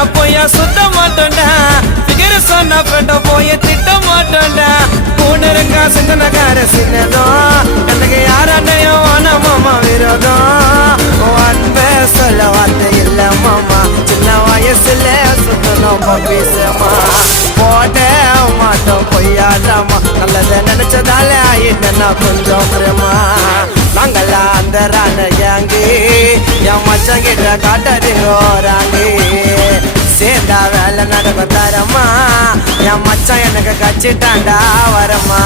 நான் பொய்யா சுத்த மாட்டேன்டா பிகர சொன்ன ஃப்ரெண்ட போய் திட்ட மாட்டேன்டா பூனருக்கா சிந்தனக்கார சின்னதும் எனக்கு யாராண்டையும் ஆனா மாமா விரோதம் அன்பே சொல்ல வார்த்தை இல்ல மாமா சின்ன வயசுல சுத்தணும் பேசமா போட மாட்டோம் பொய்யாடாமா நல்லத நினைச்சதால ஆயிட்டா கொஞ்சம் பிரமா நாங்களா அந்த ராண ஏங்கி என் மச்சம் கிட்ட காட்டாதீங்க சேர்ந்தா வேலை நடக்கும் தரமா என் மச்சான் எனக்கு கச்சிட்டாண்டா வரமா